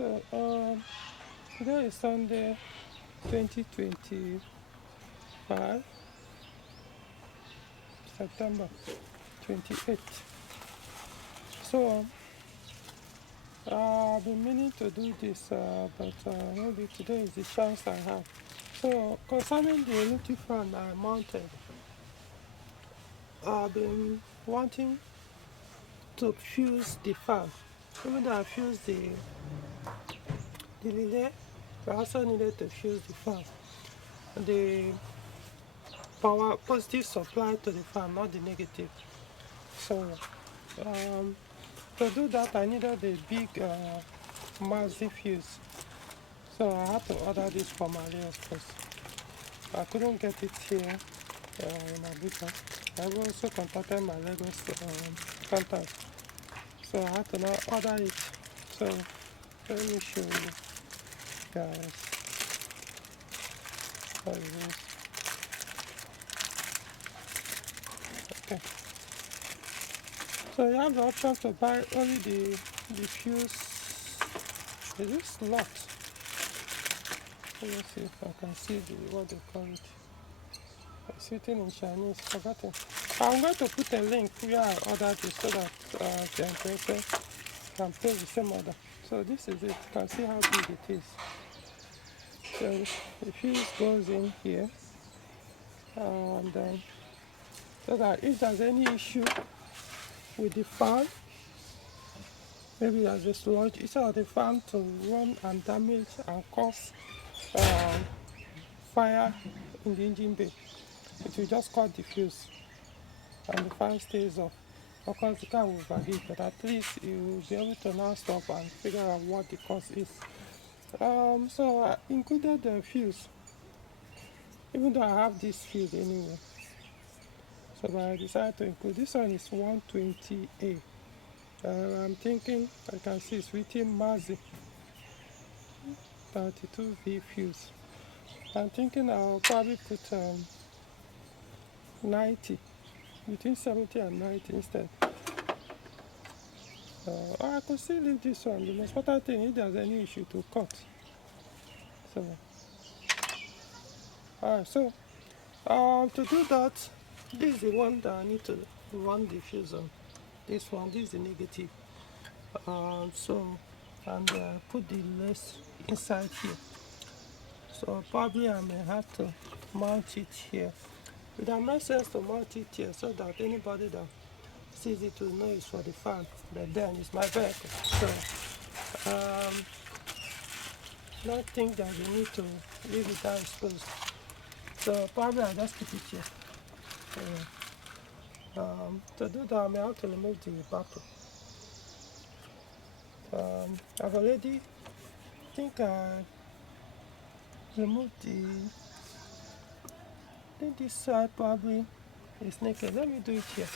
So today is Sunday, 2025, September 28th. So I've been meaning to do this, but maybe today is the chance I have. So concerning the electric fan I mounted, I've been wanting to fuse the fan. Even though I fused the relay, I also needed to fuse the fan. The power positive supply to the fan, not the negative. So to do that, I needed a big Maxi fuse. So I had to order this from AliExpress. I couldn't get it here in Abuja. I also contacted my Lagos contact. So I had to now order it. So let me show you guys how it is. Okay. So you have the option to buy only the fuse. Is this lot? Let me see if I can see what they call it. It's written in Chinese, forgotten. I'm going to put a link where I ordered it so that the interested can place the same order. So this is it. You can see how big it is. So the fuse goes in here, and so that if there's any issue with the fan, maybe there's a sludge, instead of the fan to run and damage and cause fire in the engine bay, it will just cut the fuse and the fan stays off. Of course the car will overheat, but at least you will be able to now stop and figure out what the cause is. So I included the fuse, even though I have this fuse anyway. So I decided to include this one. Is 120A. I'm thinking, I can see it's written Maxi 32V fuse. I'm thinking I'll probably put 90, between 70 and 90 instead. Or I could still leave this one. The most important thing, if there's any issue, to cut. So, alright, so to do that, this is the one that I need to run the fuse on. This one, this is the negative. And put the less inside here. So probably I may have to mount it here. It would make sense to mount it here so that anybody that sees it will know it's for the fan. But then it's my vehicle. So don't think that you need to leave it down exposed. So probably I'll just keep it here. To do that, I may have to remove the battery. I've already, I removed this side probably is naked. Let me do it here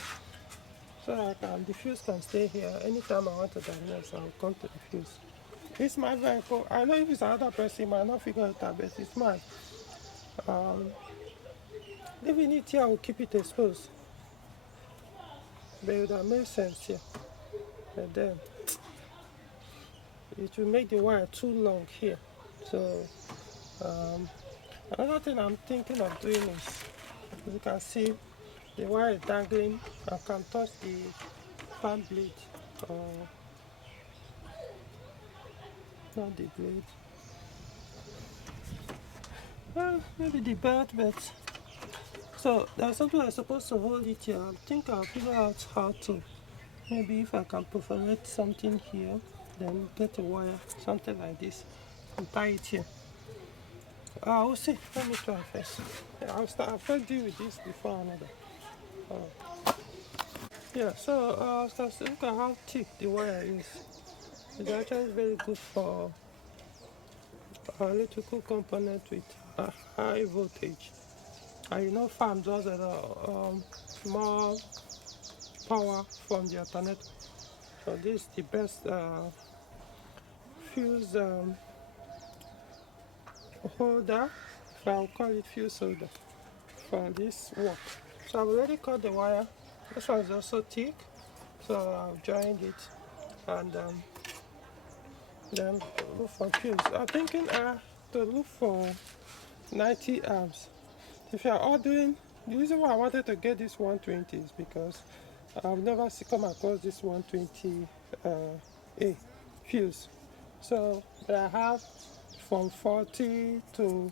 so that the fuse can stay here. Anytime I want to diagnose, I'll come to the fuse. It's my vehicle. I know if it's another person, I might not figure it out, but it's mine. Leaving it here, I will keep it exposed. But that makes sense here. And then it will make the wire too long here. So another thing I'm thinking of doing is, you can see the wire is dangling. I can touch the fan blade, not the blade. Well, maybe the belt, but so there's something I'm supposed to hold it here. I think I'll figure out how to. Maybe if I can perforate something here, then get a wire, something like this, and tie it here. We'll see. Let me try first. I'll first deal with this before another. Yeah, so look at how thick the wire is. It's actually very good for electrical component with high voltage. And fan does more power from the alternator. So this is the best fuse holder, if I'll call it fuse holder, for this work. So I've already cut the wire. This one is also thick, so I've joined it, and then look for fuse. I'm thinking to look for 90 amps. If you are ordering, the reason why I wanted to get this 120 is because I've never come across this 120 A fuse. So I have from 40 to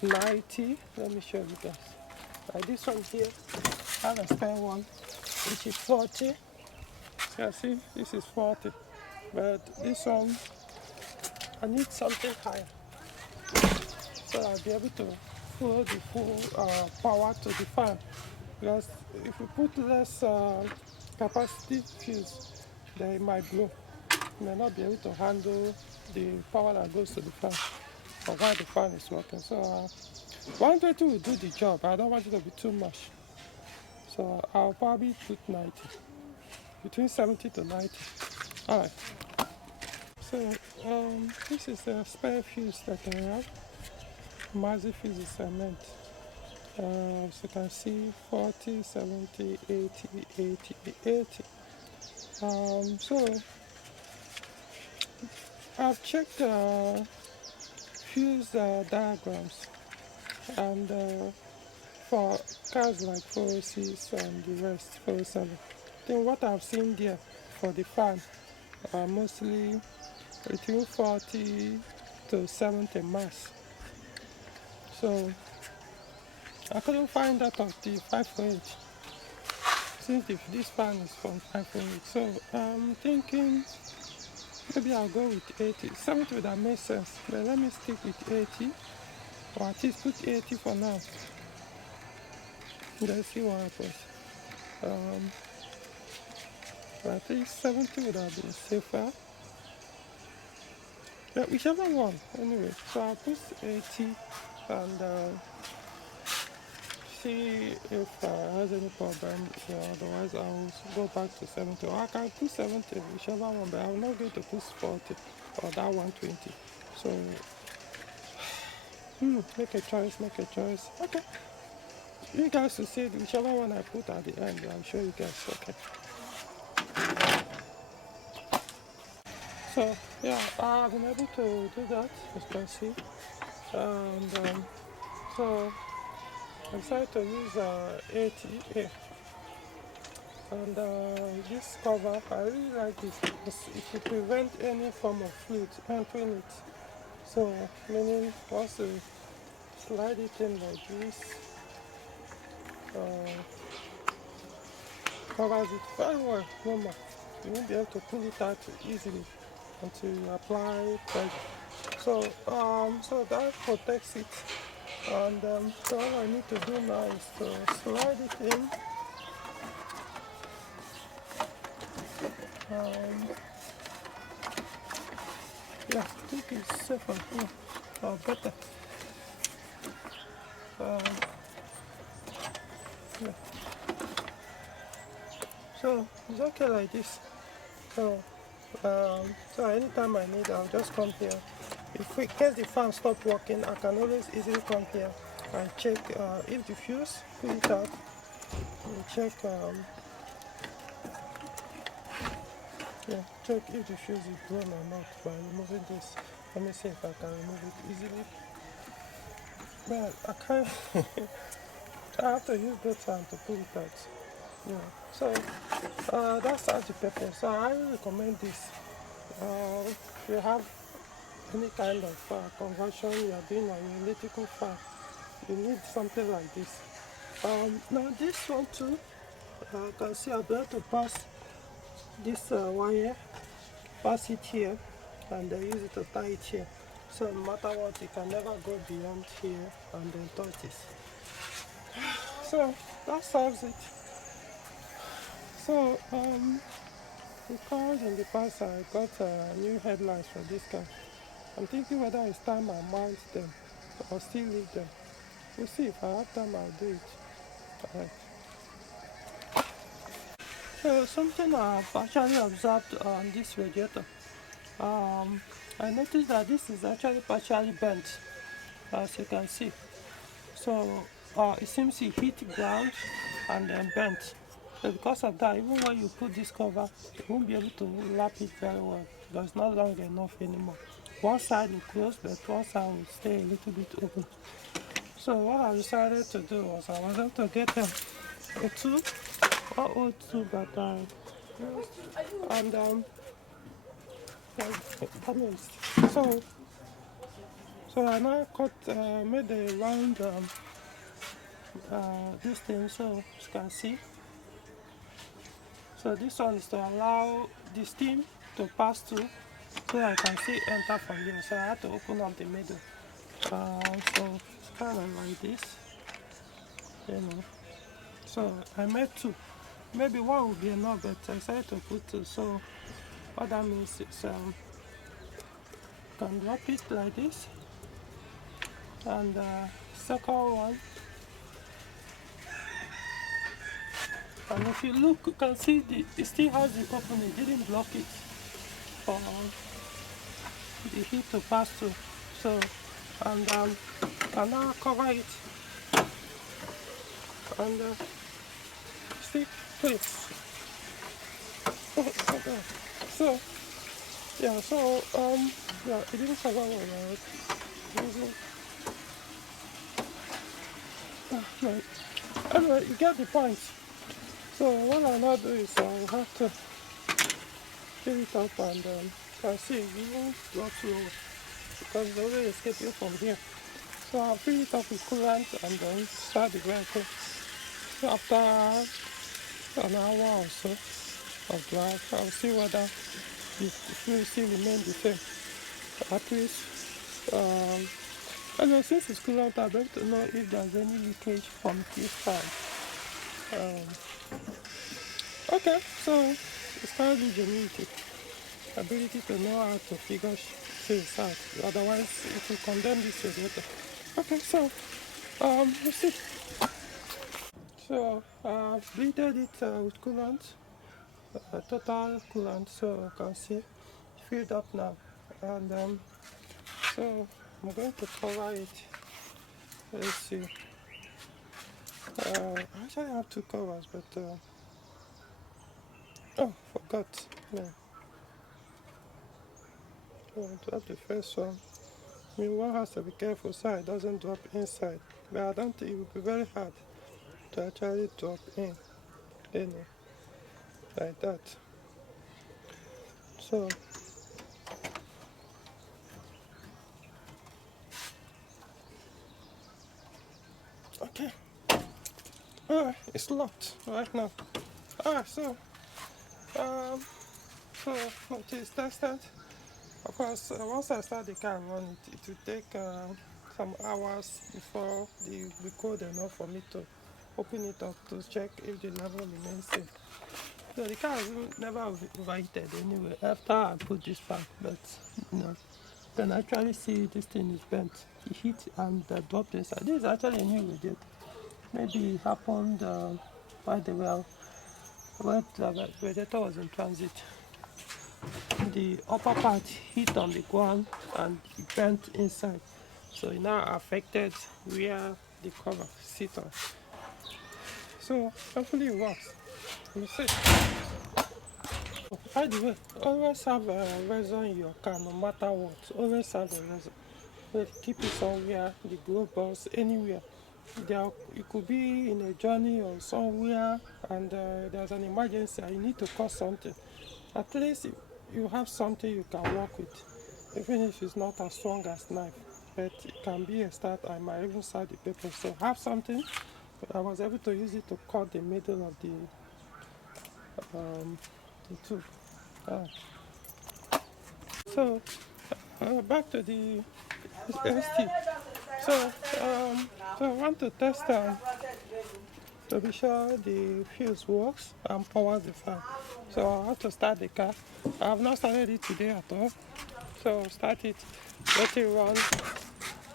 90. Let me show you guys. Like this one here, I have a spare one, which is 40. So see, this is 40. But this one, I need something higher. So I'll be able to flow the full power to the fan. Because if you put less capacity fuse, then it might blow. You may not be able to handle the power that goes to the fan or while the fan is working. So 120 will do the job. I don't want it to be too much. So I'll probably put 90. Between 70 to 90. Alright. So this is a spare fuse that I have. Maxi fuse is cement. So you can see 40, 70, 80, 80, 80. So I've checked fuse diagrams, and for cars like 406 and the rest, 407, I think what I've seen there for the fan are mostly between 40 to 70 mass. So I couldn't find that of the 548 since this fan is from 548. So I'm thinking maybe I'll go with 80. 70 would have made sense, but let me stick with 80, or at least put 80 for now. Let's see what happens. I think 70 would have been safer. But whichever one, anyway. So I'll put 80 and see if has any problem. Otherwise, I'll go back to 70. Or I can put 70, whichever one, but I'm not going to put 40 or that 120. So, make a choice, make a choice. Okay. You guys will see whichever one I put at the end. I'll show you guys. Okay. So, yeah, I've been able to do that, as you can see. And so, I decided to use 80 here. And this cover, I really like this because it will prevent any form of fluid entering it. So, meaning once you slide it in like this, covers it very well, normal. You won't be able to pull it out easily until you apply pressure. So, so that protects it. And so all I need to do now is to slide it in. Yeah, I think it's safer here, or better. Yeah. So it's okay like this. So, so anytime I need, I'll just come here. In case the fan stops working, I can always easily come here and check if the fuse, pull it out, and check check if the fuse is blown or not by removing this. Let me see if I can remove it easily. But I can't. I have to use both hands to pull it out. Yeah. So that's the purpose. So I highly recommend this. If you have any kind of conversion you are doing on your electrical fan, you need something like this. Now this one too, you can see I'll be able to pass this wire, pass it here, and then use it to tie it here. So no matter what, you can never go beyond here and then touch this. So that solves it. So because in the past I got new headlights for this car. I'm thinking whether it's time I mount them or still leave them. We'll see. If I have time, I'll do it. Alright. So something I've actually observed on this radiator. I noticed that this is actually partially bent, as you can see. So it seems it hit ground and then bent. So because of that, even when you put this cover, you won't be able to lap it very well. but it's not long enough anymore. One side will close, but one side will stay a little bit open. So what I decided to do was I wanted to get a tube, or old tube that I used, and so I now made a round this thing, so you can see. So this one is to allow the steam to pass through, so I can see enter from here. So I had to open up the middle. So it's kind of like this, you know. So I made two. Maybe one would be enough, but I decided to put two. So what that means is can drop it like this, and second one. And if you look, you can see it still has the opening. It didn't block it for the heat to pass through. So, and can now cover it and stick to it. Okay. So, yeah. So, yeah, it didn't cover well. Right. Anyway, you get the point. So what I'll now do is I'll have to fill it up, and can see you won't go too low because the way escape you from here. So I'll fill it up with coolant and then start the vehicle. So after an hour or so of drive, I'll see whether the fuel still remains the same. At least, and since it's coolant, I'll be able to know if there's any leakage from this side. Okay, so it's kind of ingenuity, ability to know how to figure things out. Otherwise, it will condemn this later. Okay, so let's see. So I've bleeded it with coolant, total coolant, so you can see it filled up now. And so I'm going to cover it. Let's see. I actually have two covers, but oh, forgot. No. Drop the first one. I mean, one has to be careful so it doesn't drop inside. But I don't think it would be very hard to actually drop in, you know, like that. So, okay. Alright, it's locked right now. Alright, so it is tested. Of course, once I start the car and run it, it will take some hours before it will be cold enough for me to open it up to check if the level remains safe. So the car has never overheated anyway after I put this back, but you know, you can actually see this thing is bent. It hit and dropped inside. This is actually a new radiator. Maybe it happened while when the radiator was in transit. The upper part hit on the ground and it bent inside, so it now affected where the cover sits on. So hopefully it works. Let me see. By the way, always have a razor in your car, no matter what. Always have a razor. But keep it somewhere, the glove box, anywhere. It could be in a journey or somewhere, and there's an emergency and you need to cut something. At least you have something you can work with, even if it's not as strong as knife, but it can be a start. I might even start the paper. So have something. I was able to use it to cut the middle of the tube. So back to the ST. So I want to test to be sure the fuse works and powers the fan. So I have to start the car. I have not started it today at all. So start it, let it run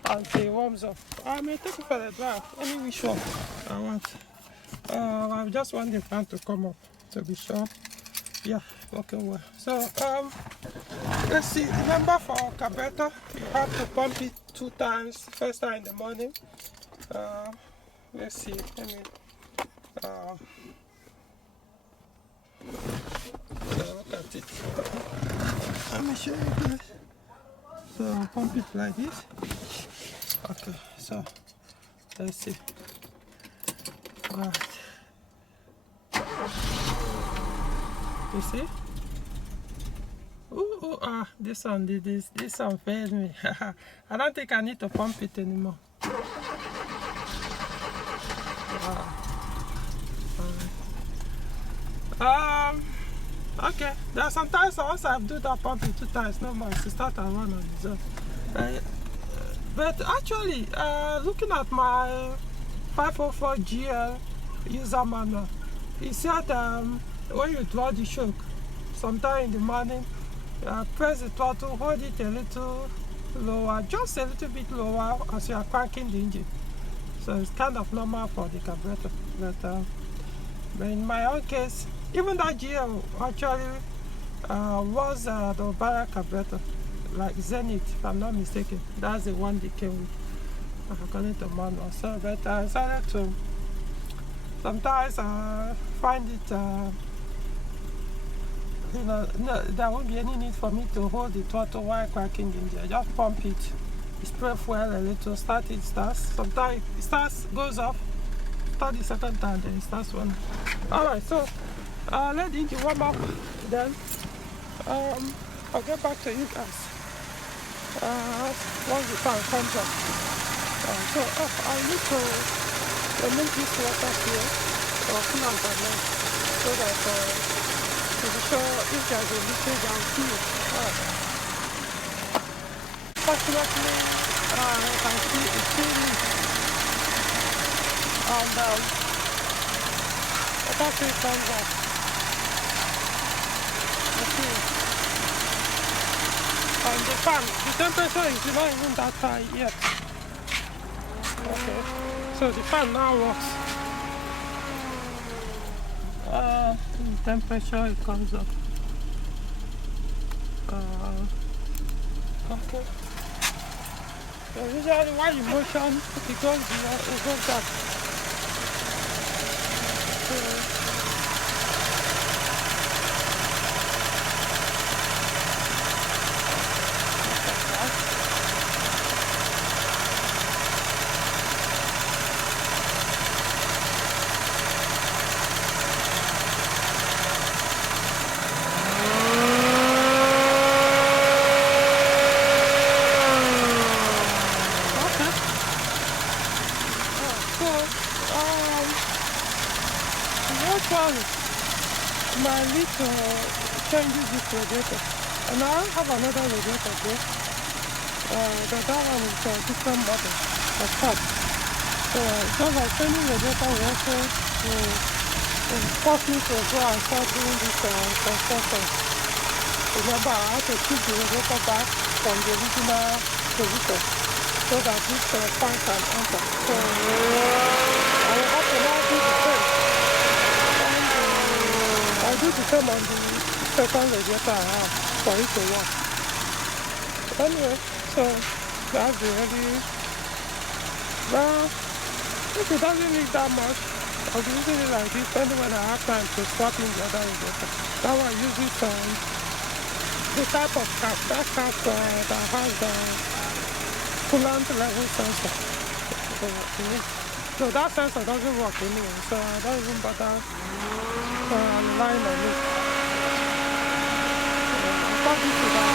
until it warms up. I may take it for the drive, any which one I want. I just want the fan to come up to be sure. Yeah, working well. So let's see. Remember, for carburetor, you have to pump it 2 times. First time in the morning. Let's see. Let me. Look at it. let me show you guys. So pump it like this. Okay, so let's see. Right. You see? This one did this. This one failed me. I don't think I need to pump it anymore. Okay. There are sometimes once I do that pumping 2 times, no more, to start and run on its own. But actually, looking at my 504 GL user manual, it said when you draw the choke, sometime in the morning, press the throttle, hold it a little lower, just a little bit lower as you are cranking the engine. So it's kind of normal for the carburetor. But in my own case, even that GL actually was the barrel carburetor, like Zenith, if I'm not mistaken. That's the one they came with, according to manual. So, but I decided to, sometimes I find it, there won't be any need for me to hold the throttle while cracking the engine. I just pump it, spray fuel a little, start it, starts. Sometimes it starts, goes off, start the second time, then it starts running. Alright, so let the engine warm up, then I'll get back to you guys once the fan comes up. So I need to remove this water here, or coolant and all, so that to be sure if there's a leakage I'll see it. Fortunately, I can see it still leaks, and water still comes up. And the fan, the temperature is not even that high yet. Okay, so the fan now works. The temperature, it comes up. Okay. So usually while you motion, it goes up. My lead changes this radiator, and I have another radiator here, but that one is a different model of part. So just like changing radiator will also force me to go and start doing this construction. Remember, I had to keep the radiator back from the original position so that this fan can enter. So I will have to now do the same. I do the same on the second radiator I have for it to work. Anyway, so that's the ready. Now, if it doesn't leak that much, I'll be using it like this, only when I have time to swap in the other radiator. Now I use it the type of cap, that cap that has the coolant level sensor. So that sensor doesn't work anyway, so I don't even bother line on it. According to that,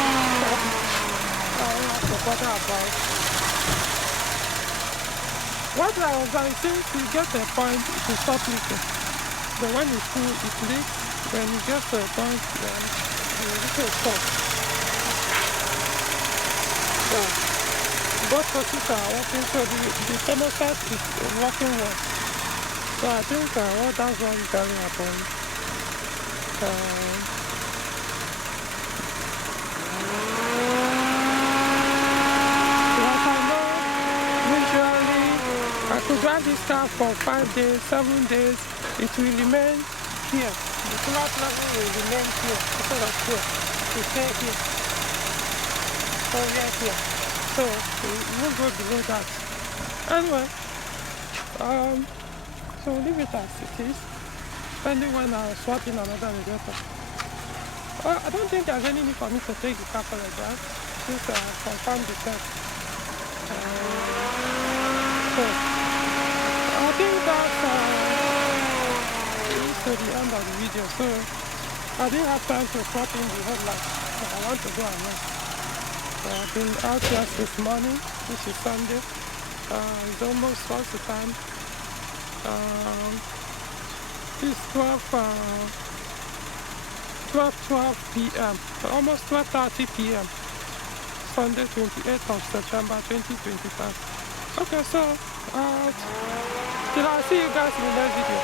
I don't have to bother about. What I was saying, you get a point, it will stop leaking. But when it's full, it leaks. When you get to a point, then the leak will stop. So, both processes are working, so the thermostat is working well. So I think that's what is very important. Like I know, usually I could drive this car for 5 days, 7 days, it will remain here. The coolant level will remain here, instead of here. It will stay here. So yeah, here. So it won't go below that. Anyway, so leave it as it is, depending when I swap in another radiator. I don't think there's any need for me to take the car for like that, since I confirmed the test. So, I think that's to the end of the video. So, I didn't have time to swap in the headlights. So I want to go and rest. So I've been out here this morning, which is Sunday. It's almost what's the time? It's 12 p.m. Almost 12:30 p.m. Sunday, 28th of September 2025. Okay, so till I see you guys in the next video.